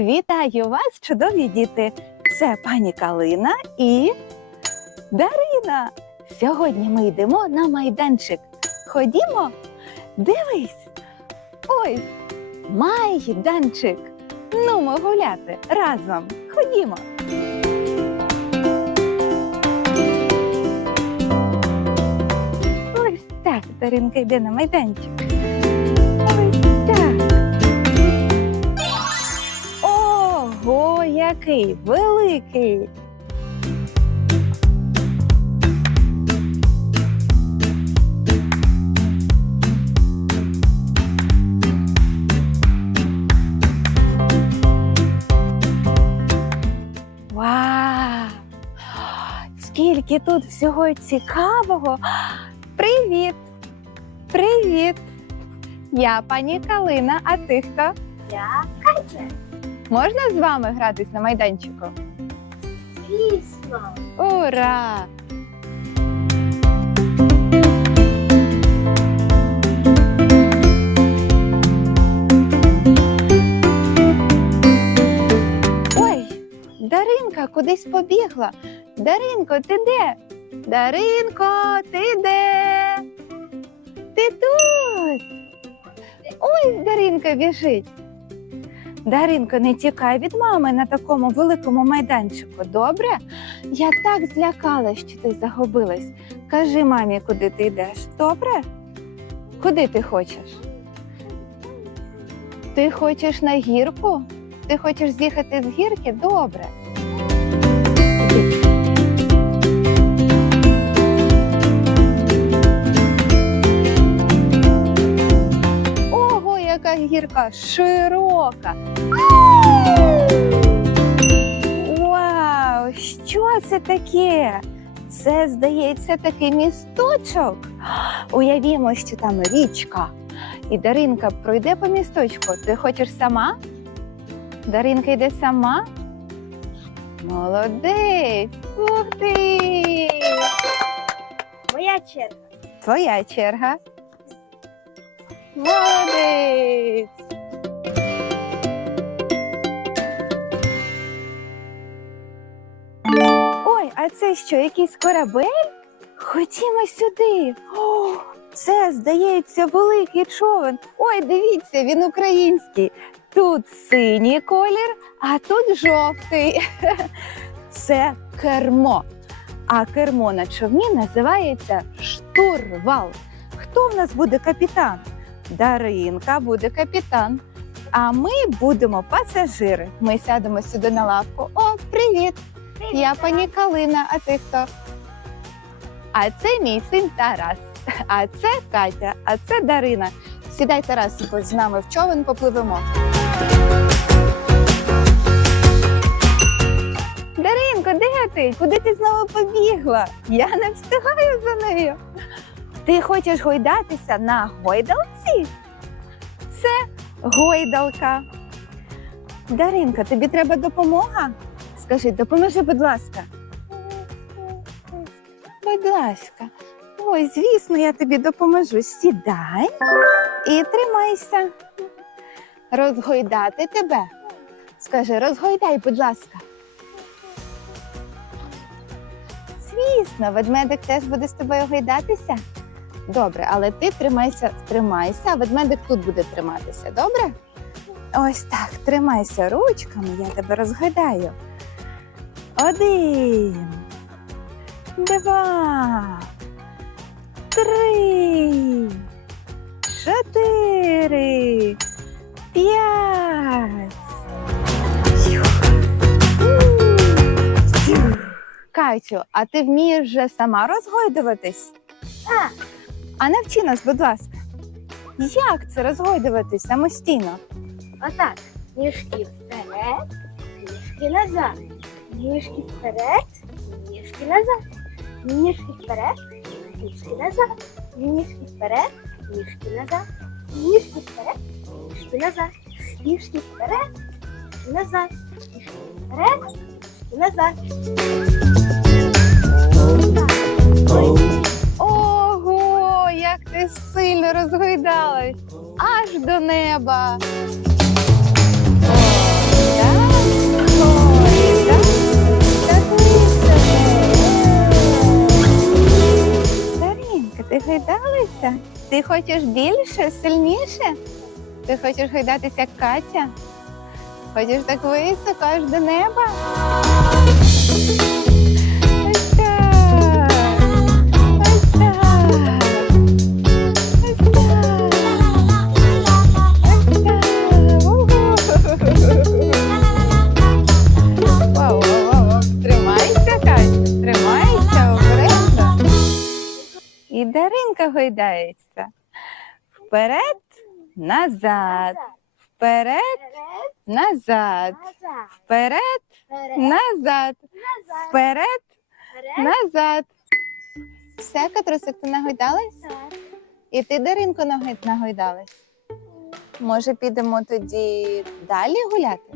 Вітаю вас, чудові діти! Це пані Калина і Дарина. Сьогодні ми йдемо на майданчик. Ходімо, дивись. Ось майданчик. Ну, ми гуляти разом. Ходімо. Ось так, Даринка йде на майданчик. Ось який великий! Вау! Скільки тут всього цікавого! Привіт! Привіт! Я пані Калина, а ти хто? Я Катя. Можна з вами гратись на майданчику? Звісно. Ура! Ой, Даринка кудись побігла. Даринко, ти де? Даринко, ти де? Ти тут? Ой, Даринка біжить. Даринко, не тікай від мами на такому великому майданчику, добре? Я так злякалась, що ти загубилась. Кажи мамі, куди ти йдеш, добре? Куди ти хочеш? Ти хочеш на гірку? Ти хочеш з'їхати з гірки? Добре. Гірка широка. Вау, що це таке? Це, здається, такий місточок. Уявімо, що там річка. І Даринка пройде по місточку. Ти хочеш сама? Даринка йде сама? Молодець! Ух ти! Моя черга. Твоя черга. Молодець! Ой, а це що, якийсь корабель? Ходімо сюди. О, це, здається, великий човен. Ой, дивіться, він український. Тут синій колір, а тут жовтий. Це кермо. А кермо на човні називається штурвал. Хто в нас буде капітан? Даринка буде капітан. А ми будемо пасажири. Ми сядемо сюди на лавку. О, привіт! Я пані Калина, а ти хто? А це мій син Тарас. А це Катя, а це Дарина. Сідай, Тарасику, з нами в човен попливемо. Даринко, де ти? Куди ти знову побігла? Я не встигаю за нею. Ти хочеш гойдатися на гойдалці? Це гойдалка. Даринка, тобі треба допомога? Скажи, допоможи, будь ласка. Будь ласка. Ой, звісно, я тобі допоможу. Сідай і тримайся. Розгойдати тебе. Скажи, розгойдай, будь ласка. Звісно, ведмедик теж буде з тобою гойдатися. Добре, але ти тримайся, тримайся, а ведмедик тут буде триматися, добре? Ось так, тримайся ручками, я тебе розгадаю. Один, два, три, чотири, п'ять. Катю, а ти вмієш вже сама розгойдуватись? Так. А навчи нас, будь ласка. Як це розгойдуватись самостійно? Отак. Ніжки вперед, ніжки назад. Ніжки вперед, ніжки назад. Ніжки вперед, ніжки назад. Ніжки вперед, ніжки назад. Ніжки вперед, ніжки назад. Ніжки вперед, ніжки назад. Ніжки вперед, ніжки назад сильно розгойдалась аж до неба. Даринка, ти гойдалася? Ти хочеш більше, сильніше? Ти хочеш гойдатися як Катя? Хочеш так високо аж до неба? Даринка гойдається. Вперед, назад, вперед, назад, вперед, назад, вперед, назад. Все, Катрусик, ти нагойдалась? назад. І ти, Даринко, нагойдалась? Може, підемо тоді далі гуляти?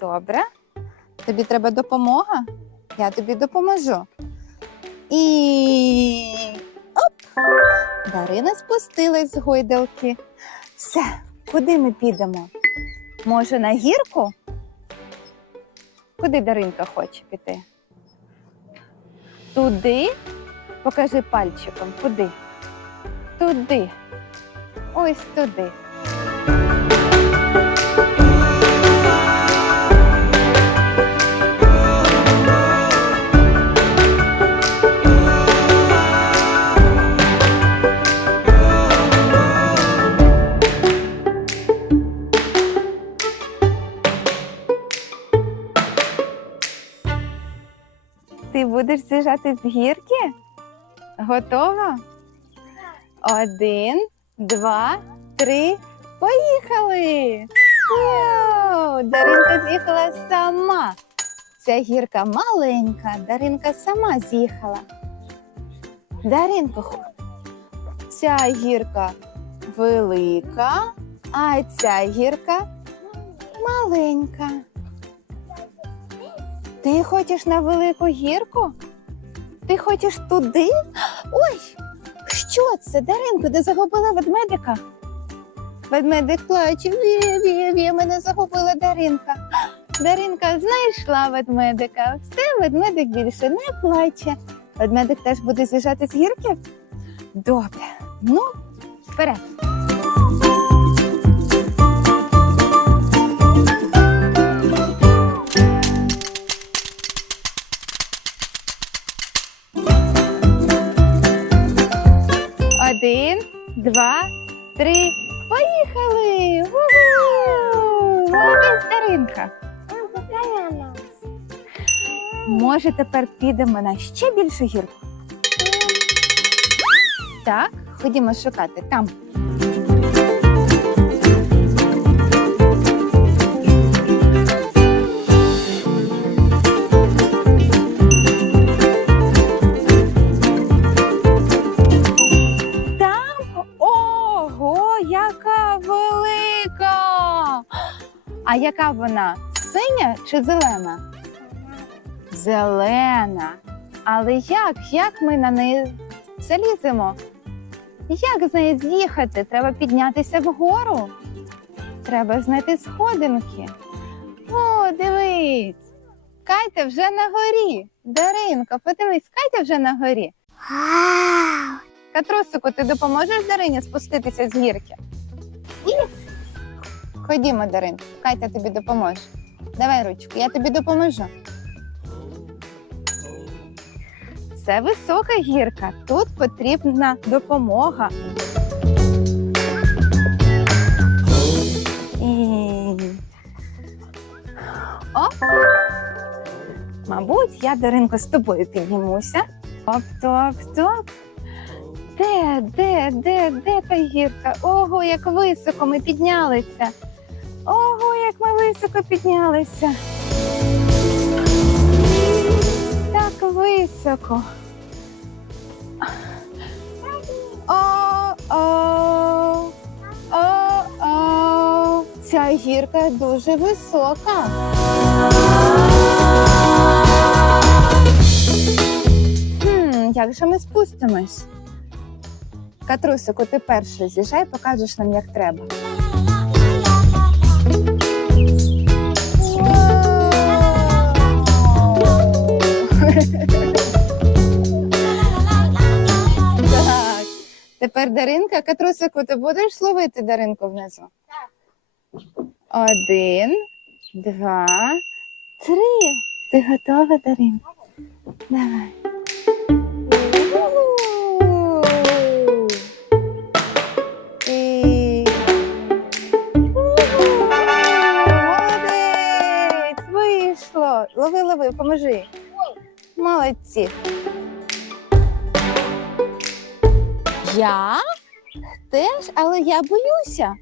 Добре. Тобі треба допомога? Я тобі допоможу. І! Дарина спустилась з гойдалки. Все, куди ми підемо? Може, на гірку? Куди Даринка хоче піти? Туди? Покажи пальчиком, куди? Туди. Ось туди. Будеш з'їжджати з гірки? Готова? Один, два, три. Поїхали! Вау! Даринка з'їхала сама. Ця гірка маленька, Даринка сама з'їхала. Даринко, ця гірка велика, а ця гірка маленька. Ти хочеш на велику гірку? Ти хочеш туди? Ой, що це, Даринко, ти загубила ведмедика? Ведмедик плаче, вє, вє, вє, мене загубила Даринка. Даринка знайшла ведмедика. Все, ведмедик більше не плаче. Ведмедик теж буде з'їжджати з гірки? Добре. Ну, вперед. Два, три. Поїхали! Молодець, она? Може, тепер підемо на ще більшу гірку? Так, ходімо шукати. Там? Яка вона? Синя чи зелена? Зелена. Але як? Як ми на неї заліземо? Як з неї з'їхати? Треба піднятися вгору. Треба знайти сходинки. О, дивись! Катя вже на горі. Даринко, подивись, Катя вже на горі. Катрусику, ти допоможеш Дарині спуститися з гірки? Ходімо, Дарин, Катя тобі допоможе. Давай ручку, я тобі допоможу. Це висока гірка. Тут потрібна допомога. І... Оп. Мабуть, я, Даринко, з тобою піднімуся. Топ, топ, топ. Де, де, де, де та гірка? Ого, як високо ми піднялися. Ого, як ми високо піднялися. Так високо. О-о. Ця гірка дуже висока. Хм, як же ми спустимось? Катрусику, ти перший з'їжджай, покажеш нам, як треба. Так, Тепер Даринка, Катрусику, ти будеш ловити Даринку внизу? Так. Один, два, три. Ти готова, Даринка? Давай. Лови, лови, поможи. Молодці. Я теж, але я боюся.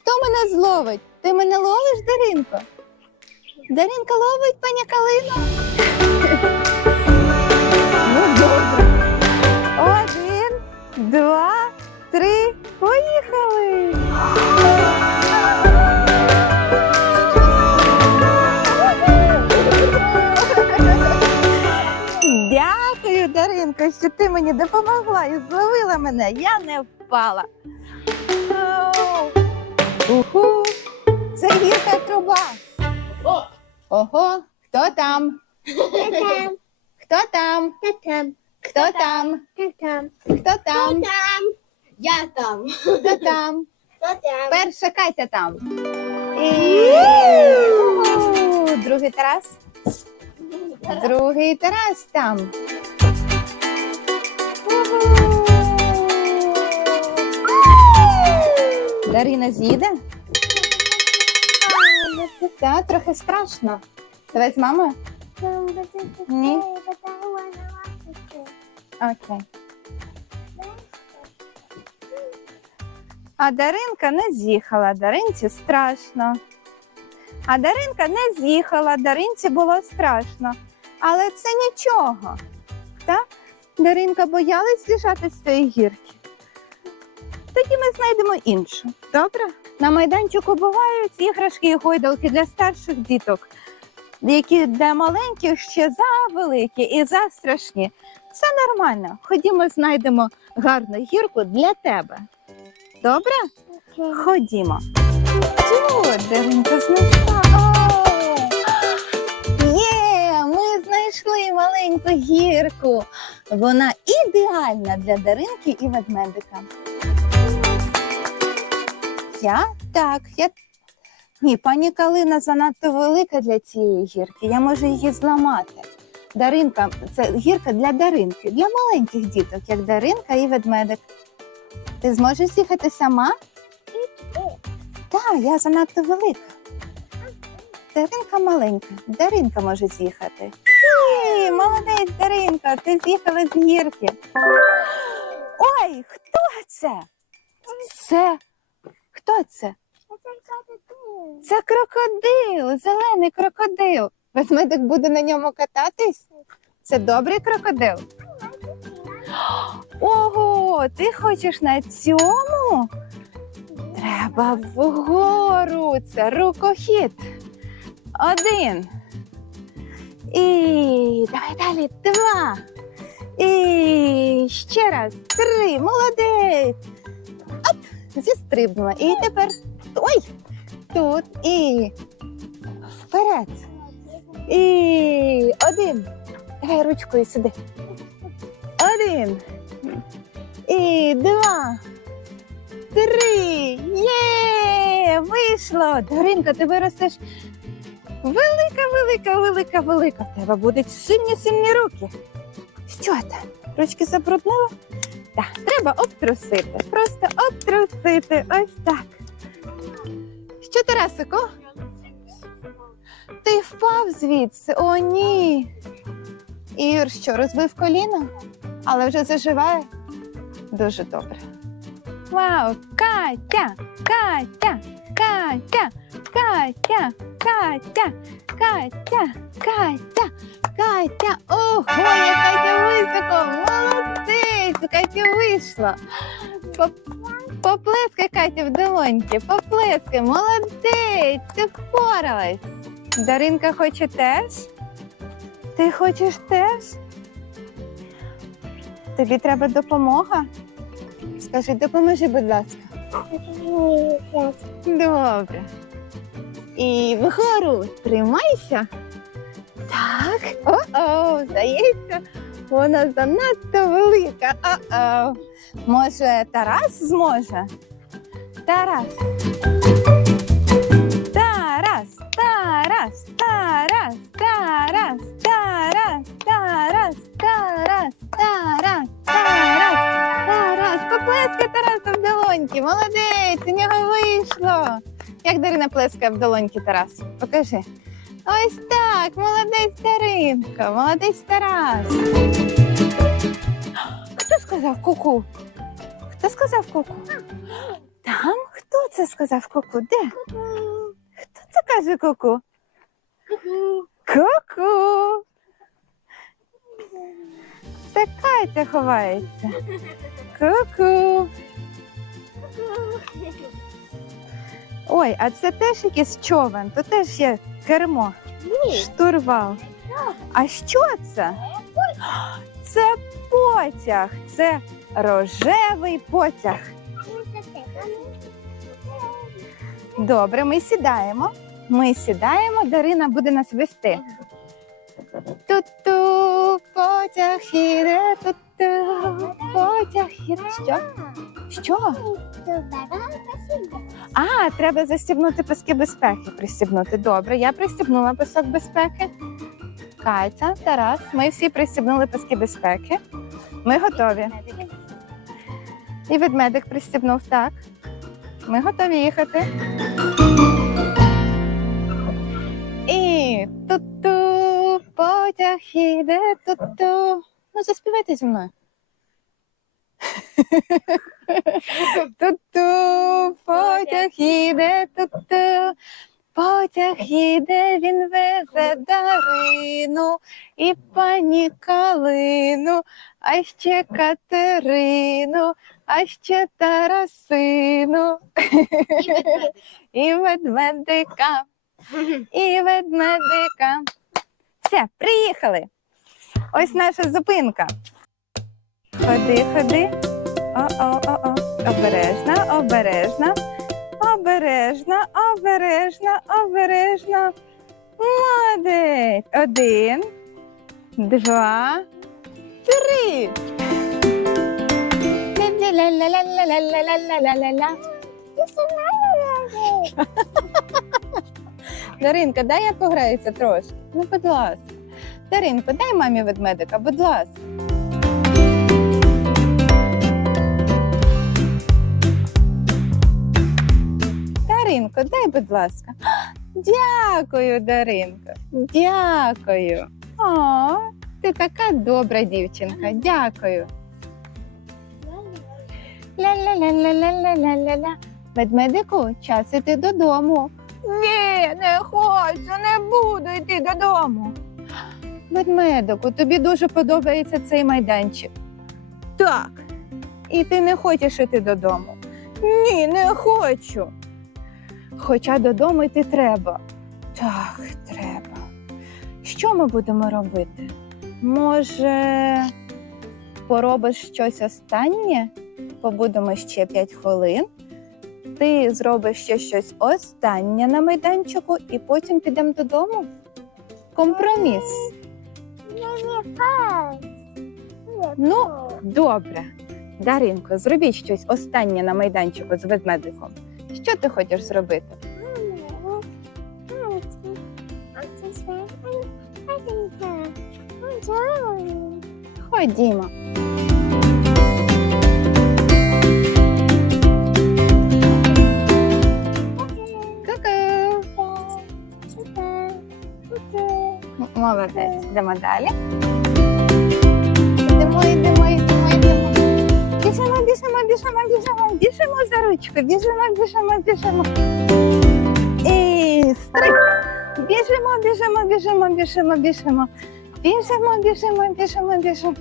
Хто мене зловить? Ти мене ловиш, Даринко? Даринка ловить пані Калину. Допомогла і зловила мене. Я не впала. Уху. Це гірка труба. Ого, хто там? Хто там? Хто там? Хто там? Я там. Хто там? Перша Катя там. Другий Тарас. Другий Тарас там. Дарина з'їде? Так, трохи страшно. Давай з мамою? Ні. Окей. А Даринка не з'їхала, Даринці страшно. А Даринка не з'їхала, Даринці було страшно. Але це нічого. Так? Даринка боялась з'їжджати з цієї гірки. Тоді ми знайдемо іншу. Добре? На майданчику бувають іграшки і гойдалки для старших діток, які для маленьких ще за великі і за страшні. Це нормально. Ходімо, знайдемо гарну гірку для тебе. Добре? Ходімо. Тут Даринка знайшла. Є, ми знайшли маленьку гірку. Вона ідеальна для Даринки і ведмедика. Я так, я. Ні, пані Калина занадто велика для цієї гірки. Я можу її зламати. Даринка, це гірка для Даринки, для маленьких діток, як Даринка і ведмедик. Ти зможеш їхати сама? Так, я занадто велика. Даринка маленька. Даринка може з'їхати. Ні, молодець, Даринка, ти з'їхала з гірки. Ой, хто це? Це. Хто це? Це крокодил, зелений крокодил. Ведмедик буде на ньому кататись? Це добрий крокодил. Ого, ти хочеш на цьому? Треба вгору. Це рукохід. Один. І давай далі. Два. І ще раз. Три. Молодець. Зістрибнула. І тепер. Ой! Тут і вперед. І один. Давай ручкою сюди. Один. І два. Три. Є! Вийшло! Даринка, ти виростеш велика, велика, велика, велика. В тебе будуть сильні, сильні руки. Що там? Ручки забруднила? Так, треба обтрусити. Просто обтрусити. Ось так. Що, Тарасику? Ти впав звідси? О, ні. Ігор що, розбив коліно? Але вже заживає? Дуже добре. Вау! Катя! Катя! Катя! Катя! Катя! Катя! Катя! Катя! Ого, я Катя високо! Молодець! Катя вийшла! Поплескай Каті в долоньки, поплескай, молодець! Ти впоралась! Даринка хоче теж? Ти хочеш теж? Тобі треба допомога? Скажи, допоможи, будь ласка. Добре. І вгору тримайся. Так. О-о, здається, Вона занадто велика. А-а. Може, Тарас зможе? Тарас. Тарас, Тарас, Тарас, Тарас, Тарас, Тарас, Тарас, Тарас, Тарас, Тарас. Поплеска Тараса в долоньки. Молодець, у нього вийшло. Як Дарина плескає в долоньки Тарас? Покажи. Ось так, молодець Даринка, молодець Тарас. Хто сказав ку-ку? Хто сказав ку-ку? Там? Хто це сказав ку-ку? Де? Хто це каже ку-ку? Ку-ку. Це Катя ховається. Ку-ку. Ой, а це теж якийсь човен, то теж є кермо. Штурвал. А що це? Це потяг. Це рожевий потяг. Добре, ми сідаємо. Ми сідаємо, Дарина буде нас вести. Ту-ту, потяг іде, ту-ту, потяг іде. Що? Що? А, треба застібнути паски безпеки. Пристібнути. Добре, я пристібнула пасок безпеки. Катя, Тарас, ми всі пристібнули паски безпеки. Ми готові. І ведмедик пристібнув так. Ми готові їхати. І ту-ту, потяг іде ту-ту. Ну, заспівайте зі мною. Ту-ту, потяг іде ту-ту. Потяг іде, він везе Дарину і пані Калину, а ще Катерину, а ще Тарасину, і ведмедика, і ведмедика. Все, приїхали. Ось наша зупинка. Ходи, ходи. О-о-о-о. Обережно, обережно. Обережно, обережно, обережно. Молодець. Один, два, три. Даринка, дай я пограюся трошки. Ну, будь ласка. Даринко, дай мамі ведмедика, будь ласка. Даринко, дай, будь ласка. Дякую, Даринко. Дякую. О, ти така добра дівчинка. Дякую. Ля-ля-ля-ля-ля-ля-ля-ля. Ведмедику, час іти додому. Ні, не хочу, не буду йти додому. Ведмедику, тобі дуже подобається цей майданчик. Так. І ти не хочеш іти додому. Ні, не хочу. Хоча додому йти треба. Так, треба. Що ми будемо робити? Може, поробиш щось останнє? Побудемо ще 5 хвилин. Ти зробиш ще щось останнє на майданчику і потім підемо додому. Компроміс. Ну, добре. Даринко, зробіть щось останнє на майданчику з ведмедиком. Що ти хочеш зробити? Ходімо. Молодець. Йдемо далі. Йдемо, йдемо. Біжимо, біжимо, біжимо, біжимо, біжимо за ручку, біжимо, біжимо, біжимо. І стрик. Біжимо, біжимо, біжимо, біжимо, біжимо. Біжимо, біжимо, біжимо, біжимо.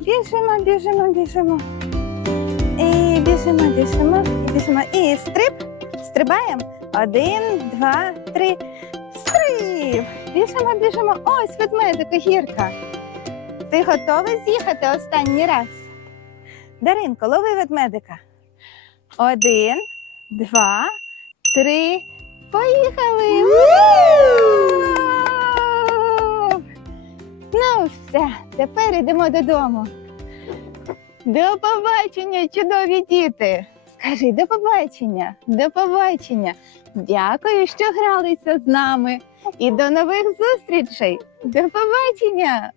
Біжимо, біжимо, біжимо. І біжимо, біжимо, і біжимо. І стрип. Стрибаємо. Один, два, три. Стрип. Біжимо, біжимо. Ось ведмедик, гірка. Ти готовий з'їхати останній раз? Даринко, лови ведмедика. Один, два, три. Поїхали! Ну, все, тепер йдемо додому. До побачення, чудові діти. Скажи до побачення, до побачення. Дякую, що гралися з нами. І до нових зустрічей. До побачення!